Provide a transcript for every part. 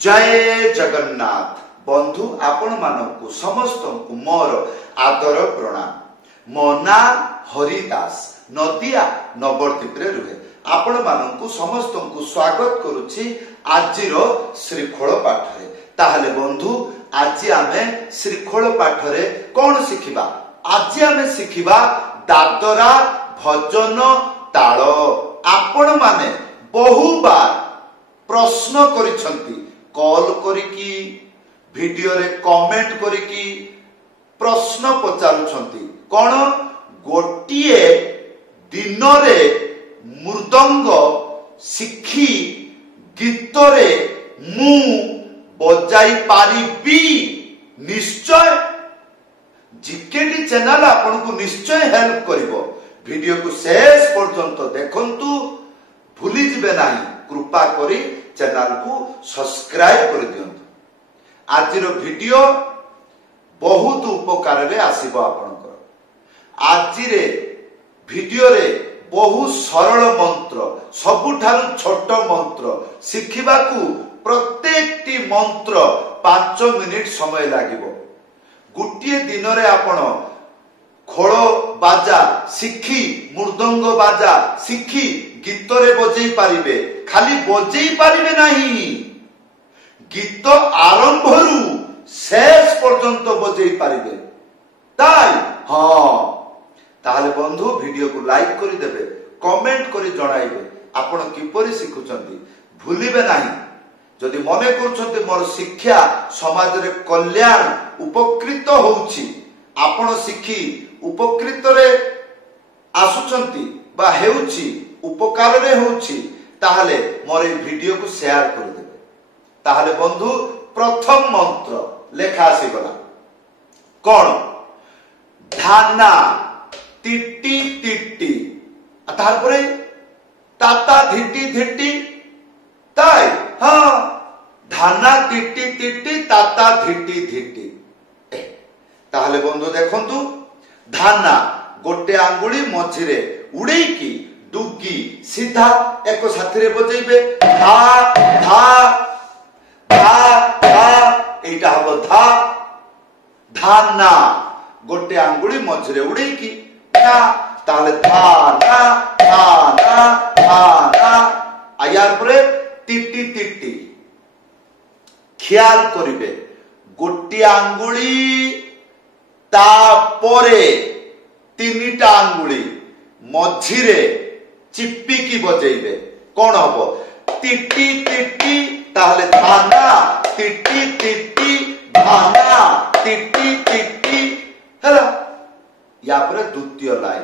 जय जगन्नाथ बंधु आपण मानकु समस्त मोर आदर प्रणाम। मो ना हरिदास नदिया नवद्वीप रे रुहे। आपण मानकु समस्त को स्वागत करुछि आजिर श्रीखोल पाठ रे। ताहले बंधु आज आमे श्रीखोल पाठ रे कोन शिखिबा? आज आमे शिखिबा दादरा भजन ताल। आपण माने बहु बार प्रश्न करिसंती कॉल करिकी वीडियो रे कमेंट करिकी प्रश्न पचारुछंती कोन गोटिए दिन रे मृदंग शिखी गीत रे मु बजाई पारिबी? निश्चय जीकेटी चैनल आपन को निश्चय हेल्प करिवो। वीडियो को शेष पर्यंत देखंतु, भूली जिबे नाही। कृपा करी चैनल को सब्सक्राइब कर दियंतु। आजिर वीडियो बहुत उपकार रे आसीबो आपनकर। आजिरे वीडियो रे बहुत सरल मंत्र, सबुठारु छोट मंत्र शिखिबाकू प्रत्येकटी मंत्र 5 मिनिट समय लागिबो। गुटिए दिन रे आपण खोल बाजा शिखी मृदंग बाजा शिखी गीत रे बजेई पारिबे। खाली बजेई पारिबे नहीं, गीत आरंभ रु शेष पर्यंत बजेई पारिबे। ताई हाँ, ताहले बंधु वीडियो को लाइक करि देबे, कमेंट करि जणाइबे आपण किपरि शिखुचंती। भूलिबे नाही। जदि मने करूछंती मोर शिक्षा समाज रे कल्याण उपकृत होउछि, आपण शिखी उपकृत रे आसुचंती बा हेउछि उपकार रे होउछि, ताहले मोर ए वीडियो को शेयर कर देबे। ताहले बंधु प्रथम मंत्र लेखा आसी गला कोन? धाना टिटी टिटी तार परे ताता धिटी धिटी। ताई हाँ, धाना टिटी टिटी ताता धिटी धिटी। ताहले बंधु देखंतु, धाना गोटे आंगुली मझिरे उड़ेकी डुगी सीधा एक साथी रे बजेइबे। धा धा धा धा, एटा हबो धा। धाना गोटे आंगुली मझिरे उड़ेकी ना, ताहले धाना धाना धाना। आयार परे टिटी टिटी। ख्याल करिबे गोटे आंगुली तापरे तीनिटा आंगुली मझिरे चिप्पिकी बजेइबे। कोन हबो? टिटी टिटी। ताहले धाना टिटी टिटी धाना टिटी टिटी हैला। या पर द्वितीय लाइन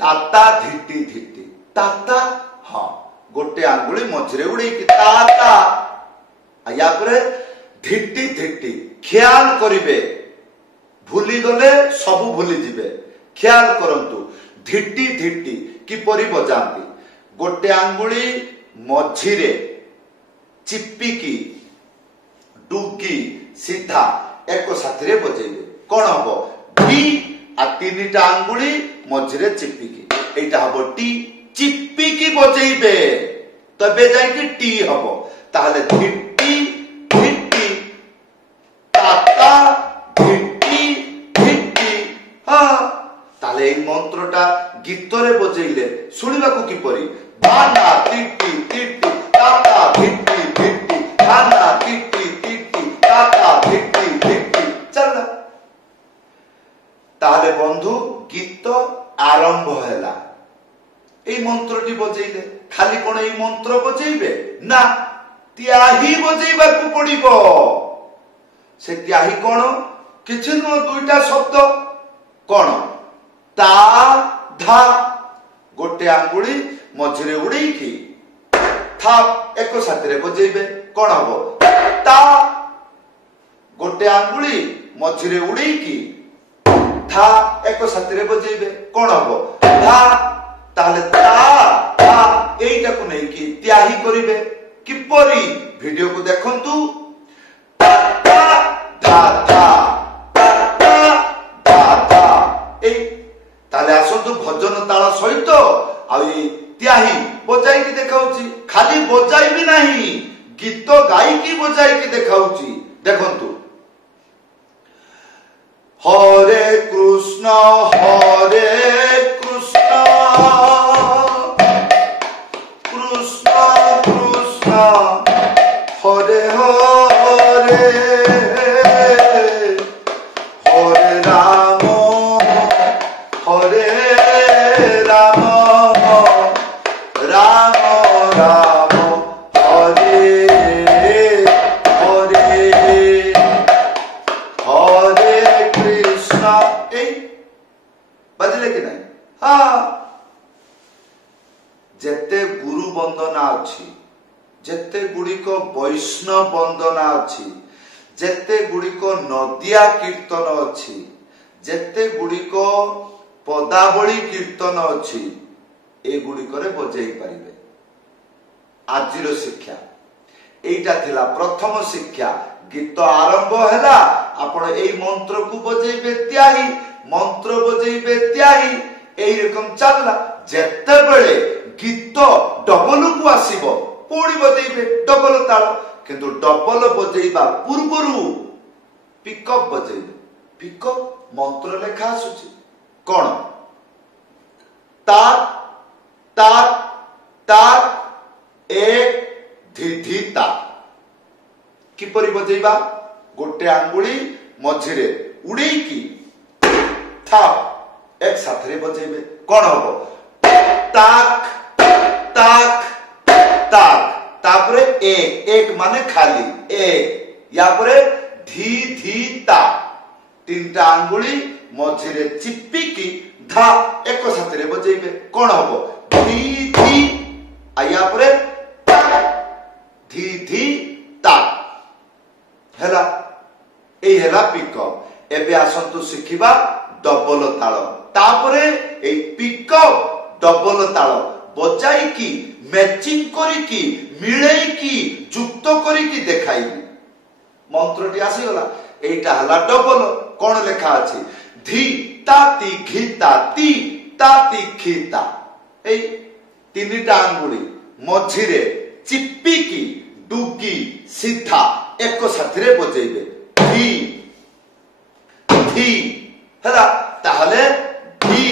ताता धिटी धिटी। ताता हाँ, गोटे आंगुली मझिरे उड़ेकी ताता। या पर धिटी धिटी। ख्याल करिबे, भूली गले सबु भूली जिबे। ख्याल करंतु धिटी धिटी किपरि बजांती? गोटे आंगुली मझिरे चिप्पिकी डुगी सीधा एक साथी रे बजेइबे। कोन हबो? टी। आ तीनिटा आंगुली मझिरे चिप्पिकी, एटा हबो टी। चिप्पिकी बजेइबे तबे जाय कि टी हबो। ताहले धिटी धिटी ताता धिटी धिटी। हाँ, ताले এই মন্ত্রটা গীতরে বজেইলে শুনিবাকু কিপরি? ধানা টিটি টিটি তাতা ধিটি ধিটি ধানা টিটি টিটি তাতা ধিটি ধিটি। চলনা তাহলে বন্ধু গীত আরম্ভ হেলা। এই মন্ত্রটি বজেইলে খালি কোন এই মন্ত্র বজেইবে না, ত্যাহি বজেইবাকু পড়িব। সে ত্যাহি কোন? কিছু ন, দুইটা শব্দ। কোন? তা धा। गोटे आंगुली मझिरे उड़ेकी था एक साथी रे बजेइबे। कोन हबो? ता। गोटे आंगुली मझिरे उड़ेकी था एक साथी रे बजेइबे। कोन हबो? धा। ताहले ता ता एइटा को नै कि त्याही करिवे। किपरि? वीडियो को देखंतु। ता ता धा धा ता धा धा। ए ताले आसंतु भजन ताल सहित आ त्याही बजाई की देखाउची। खाली बजाई भी नहीं, गीत गायकी बजाई देखाउची देखंतु हरे कृष्ण कृष्ण कृष्ण हरे हरे हरे राम राम राम हरे हरे हरे कृष्ण बजले कि नहीं। हाँ जेते गुरु वंदना अच्छी जेते गुड़िक वैष्णव वंदना अच्छी जेते गुड़िक नदिया कीर्तन अच्छी जेते गुड़िक पदावली कीर्तन अच्छी ए गुड़िक बजाई पारिबे। आजिर शिक्षा एटा थिला प्रथम शिक्षा। गीत आरंभ हैला आपण एई मंत्र को बजेबे त्याही मंत्र बजेबे त्याही एई रकम चलला। जेते बेले गीत डबल को आसीबो पुणी बजेबे डबल ताल किंतु डबल बजेबा पूर्वरु पिकअप बजेबे। पिकअप मंत्र लेखा आसुची कोन ता ता ता एक धिधिता किपरि बजेबा गोटे आंगुली मझिरे उड़ेकी था एक साथरे बजेबे कोन हबो ताक ताक ताक तापरे एक माने खाली एक या परे धी धी ता तीनटा आंगुली मझिरे चिप्पिकी धा एक साथरे बजेबे कोन हबो धी धी आया परे धी धी ता हेला ए हेला पिकअप। एबे आसंतु शिखिबा डबल ताल तापरे ए पिकअप डबल ताल बजाई की मैचिंग करी की मिलेई की युक्त करी की देखाइबी। मंत्रटी आसी गला एटा हला डबल कोन लेखा अछि धी ताती घिता ती ताती खिता ए तीनटा आंगुली मझिरे चिप्पी की डुगी सीधा एक साथरे बजेबे धी धी हला ताहले धी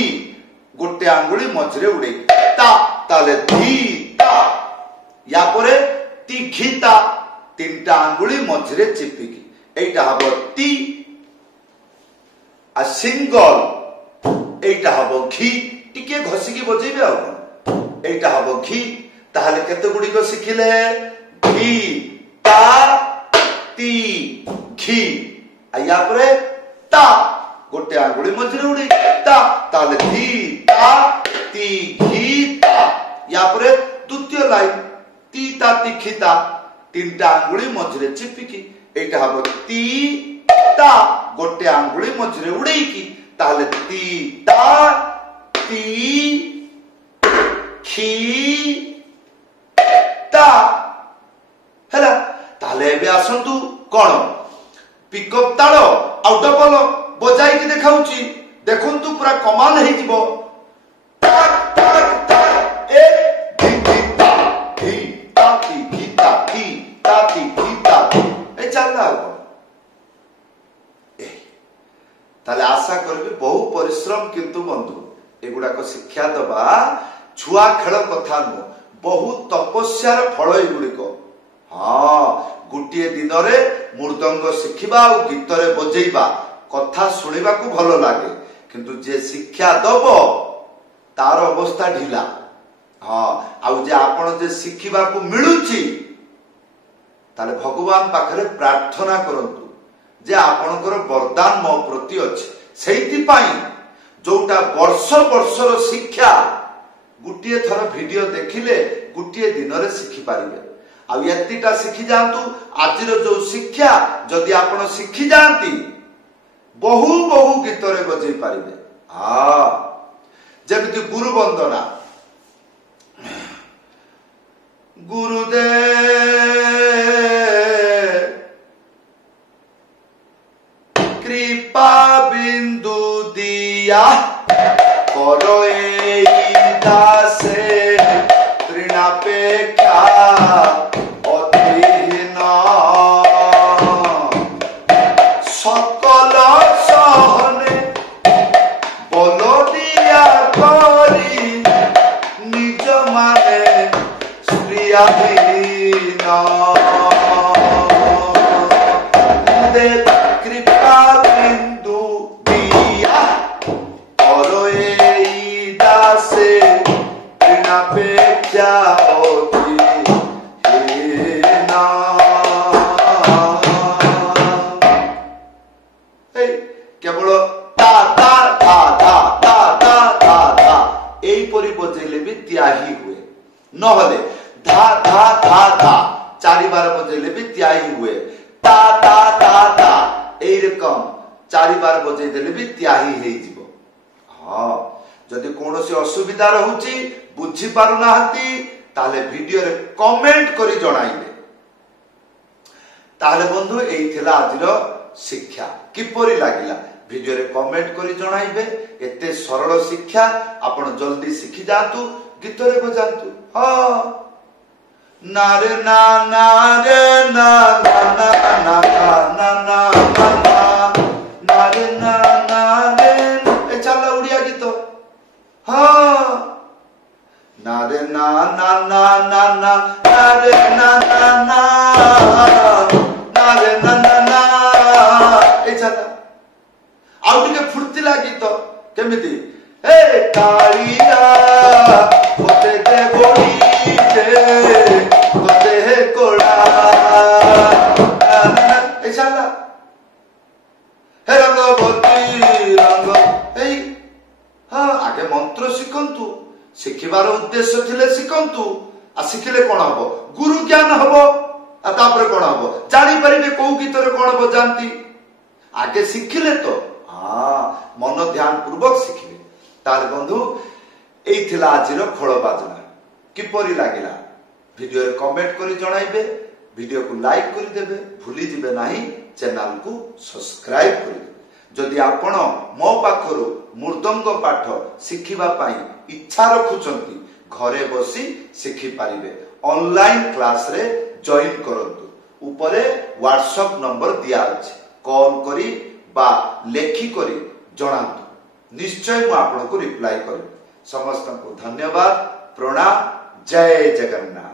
गोटे आंगुली मझिरे उड़े ता ताले धी ता या परे ती घिता तीनटा आंगुली मझिरे चिप्पी की एटा हबो ती आ सिंगल एटा हबो घी टिके घसी की बजेबे आ एटा हबो घी। ताहले केते गुडी को सिखिले घी ता ती घी आया परे ता गोटे आंगुली मझिरे उड़ी ता ताले धी ता ती घी ता या परे द्वितीय लाइन ती ता ती घी ता तीनटा आंगुली मझिरे चिपिकी एटा हबो ती ता गोटे आंगुली मझिरे उड़ेई की ताहले ती ता ती खी ता हैला। ताले एबे आसंतु कोन पिकअप ताल आ डबल बजाई की देखाउची देखंतु पूरा कमाल हे जिवो ताक ताक ताक ए धी धी ता धी ता ती घी ता धी ता ती घी ता ए चलना ए ताले आशा करबी बहु परिश्रम किंतु बंधु एगुडा को शिक्षा दबा छुआ खेल कथा नु बहुत तपस्यार फल एगुड़िक। हाँ गोटे दिन में मृदंग शिखिबा और गीत रे बजेबा कथा शुणा को भल लगे किंतु जे शिक्षा दब तार अवस्था ढिला। हाँ आउ जे आपण जे शिखिबा को मिलुची ताले भगवान पाखरे प्रार्थना करंतु जे आपणकर वरदान मो प्रति अछि सेति पाई जोटा वर्ष वर्षर शिक्षा गुटिए थर वीडियो देखिले गुटिए दिन रे शिखि पारिबे। आ एतिटा शिखि जांतु आजिर जो शिक्षा जदि आपण शिखि जांती बहु बहु गीत रे बजै पारिबे। हां जेमिति गुरु वंदना गुरुदेव कृपा बिंदु दिया करो ए दासे तृणापेक्षा अति बार बजेले भी त्याही हुए ता ता ता ता एई रकम 4 बार बजे देले भी त्याही हेई जिवो हां जदि कोनोसी असुविधा रहउची बुझी पारु नाहंती ताले वीडियो रे कमेंट करी जणाइबे ताले बंधु एई थिला आजिरो शिक्षा किपरि लागिला वीडियो रे कमेंट करी जणाइबे एते सरल शिक्षा आपण जल्दी सीखि जातु गीत रे बजातु हां नारे ना नारे ना ना ना ना ना ना नारे ना नारे ए चला उड़िया गीत हां नारे ना ना ना ना ना नारे ना ना ना नारे ना ना ना ए चला आउ टिके फुर्तिला गीत केमिति ए कालिया होते दे गोड़ी दे होते है कोड़ा ए चला हे रंगवती रंग ए हां आगे मंत्र शिखंतु शिखिबार उद्देश्य थिले शिखंतु आ शिखिले कोन हबो गुरु ज्ञान हबो आ तापर कोन हबो जानि परिबे को गीत रे कोन बजांती आगे शिखिले तो हां मन ध्यान पूर्वक शिखिबे तार बंधु एई थिला आजिरो खोल बाजना किपरि लागिला वीडियो रे कमेंट करी जणाइबे वीडियो को लाइक करी देबे भूली जिबे नाही चैनल को सब्सक्राइब करी देबे जदि आपण मो पाखरु मृदंग पाठ शिखिबा पाई इच्छा रखुचंती घरे बसी शिखि पारिबे ऑनलाइन क्लास रे जॉइन करंतु ऊपरे व्हाट्सएप नंबर दिया अछि कॉल करी बा लेखि करी जणांतु निश्चय मु आपन को रिप्लाई करिबे समस्त को धन्यवाद प्रणाम जय जगन्नाथ।